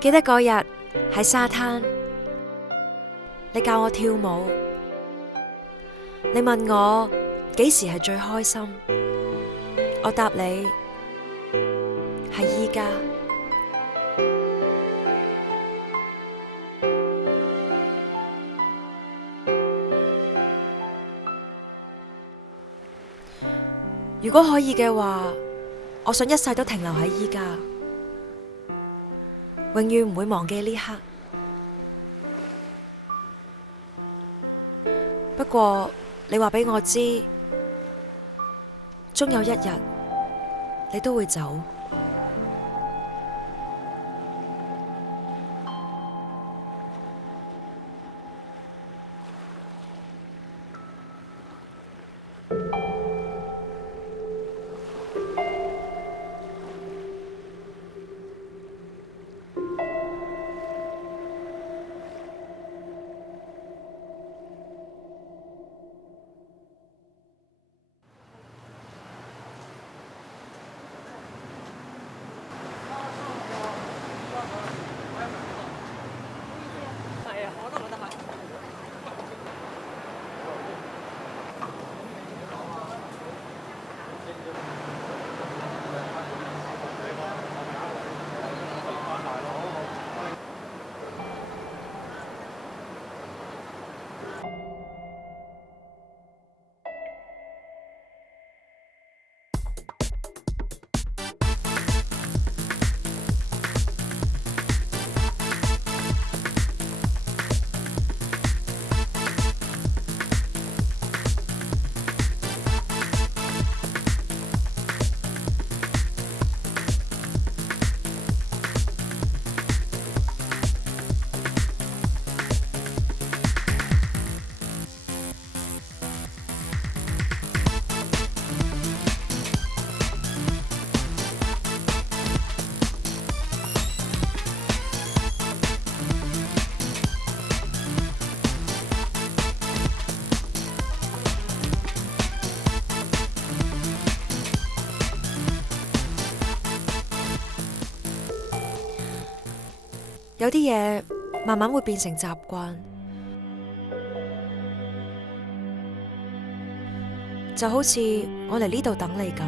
記得嗰日喺沙灘，你教我跳舞，你問我幾時係最開心，我答你係依家。如果可以嘅話，我想一世都停留喺依家，永遠唔會忘記呢刻。不過你話俾我知，終有一日你都會走。有啲嘢慢慢會變成習慣，就好似我嚟呢度等你咁。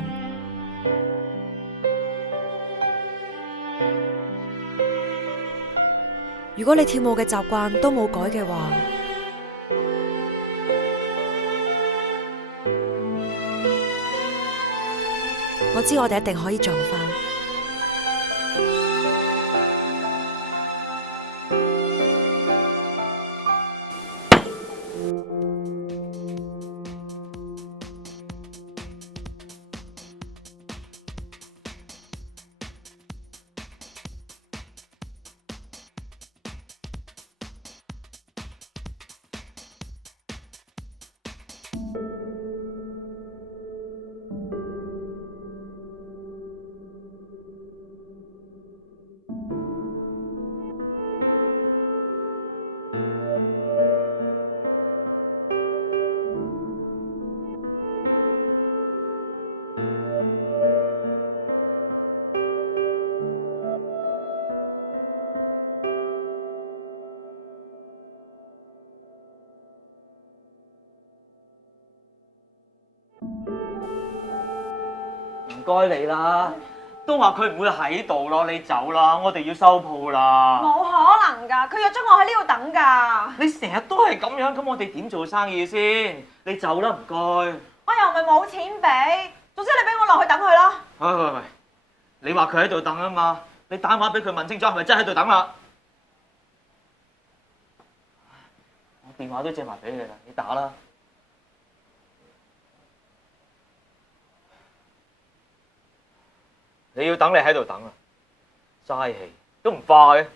如果你跳舞嘅習慣都冇改嘅話，我知我哋一定可以撞返。唔該你啦，都話佢唔會喺度咯，你走啦，我哋要收鋪啦。冇可能㗎，佢約咗我喺呢度等㗎。你成日都係咁樣，咁我哋點做生意先？你走啦，唔該。我又唔係冇錢俾，總之你俾我落去等佢啦。喂，你話佢喺度等啊嘛，你打電話俾佢問清楚係咪真係喺度等啦？我電話都借埋俾你啦，你打啦。你要等你喺度等啊，嘥氣都唔化嘅。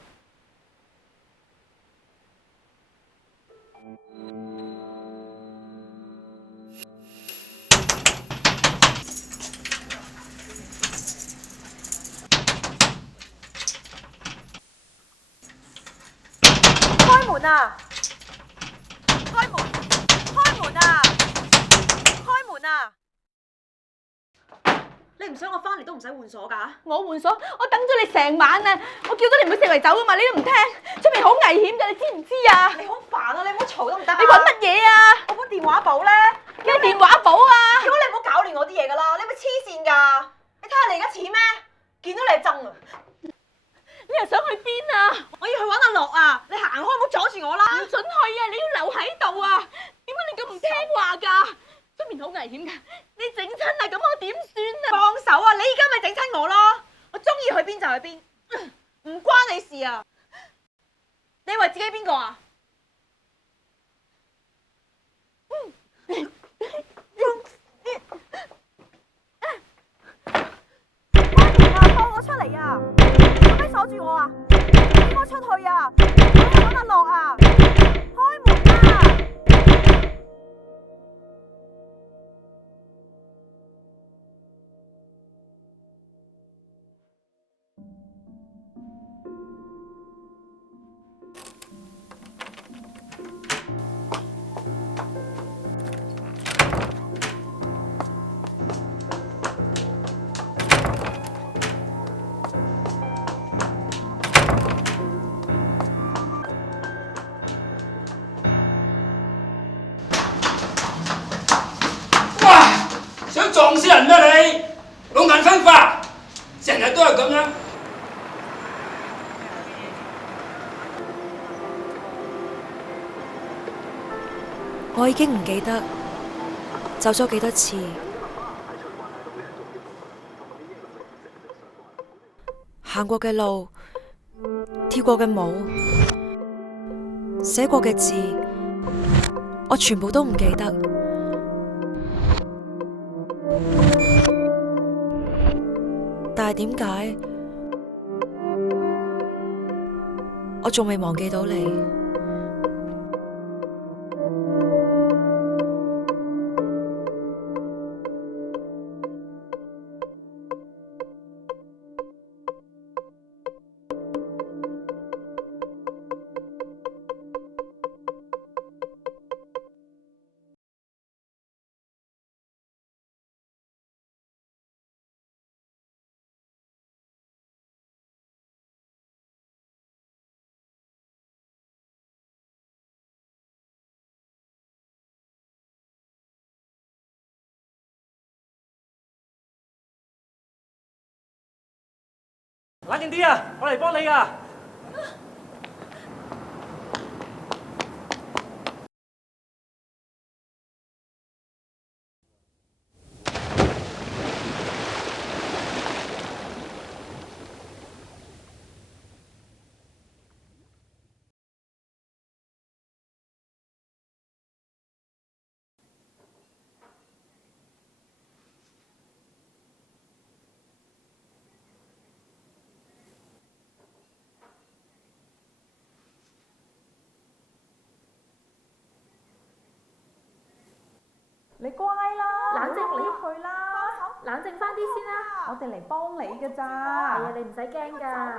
開門啊！開門！開唔想我翻嚟都唔使換鎖㗎？我換鎖，我等咗你成晚啊！我叫咗你唔好四圍走㗎嘛，你都唔聽，出面好危險㗎，你知唔知啊？你好煩啊！你唔好嘈得唔得啊？你揾乜嘢啊？我本電話簿咧，咩電話簿啊？叫你唔好搞亂我啲嘢㗎啦！你係咪黐線㗎？你睇下你而家似咩？見到你就憎啊！你又想去邊啊？我要去揾阿樂啊！你行開，唔好阻住我啦！唔准去啊！你要留喺度啊！點解你咁唔聽話㗎？出面好危險㗎，你整親啊！咁我點算啊？幫手啊！你而家咪整親我咯！我中意去邊就去邊，唔關你事啊！你以為自己邊個啊？放我出嚟啊！做咩鎖住我啊？俾我出去啊！我去揾阿樂啊！開門啊！想撞死人咩你？老眼昏花，成日都係咁樣。我已經唔記得走咗幾多次，行過嘅路，跳過嘅舞，寫過嘅字，我全部都唔記得。但係點解我仲未忘記到你？冷靜啲啊！我嚟幫你㗎。你乖啦，冷靜你你去啦，冷靜翻啲先啦。我哋嚟幫你㗎係咋啊，。你唔使驚㗎。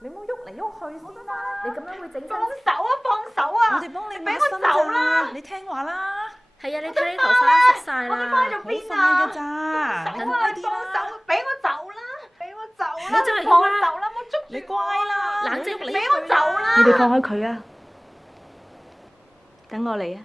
你唔好喐嚟喐去先啦。你咁樣會整放親。手啊！放手啊！我哋幫你俾我走啦！你聽話啦，係啊，你睇你頭髮濕晒我哋翻啦。咗邊好快啊？㗎咋，手啊！快啲放啦，手！俾我走啦！俾我走啦！唔好周圍放我喐啦走啦！唔好捉住我啊你乖啦，冷靜你俾我走啦！你哋放開佢啊！等我嚟啊！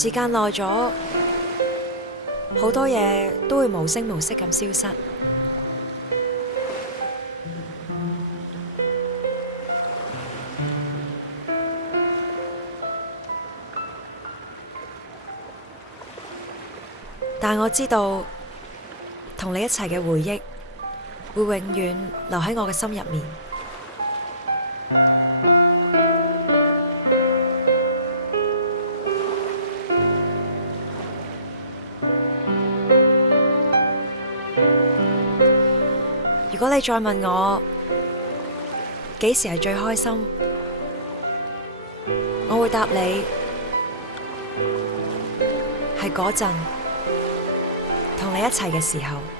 時間耐咗，好多嘢都會無聲無息咁消失。但我知道，同你一齊嘅回憶會永遠留喺我嘅心入面。如果你再問我幾時係最開心，我會答你係嗰陣同你一齊嘅時候。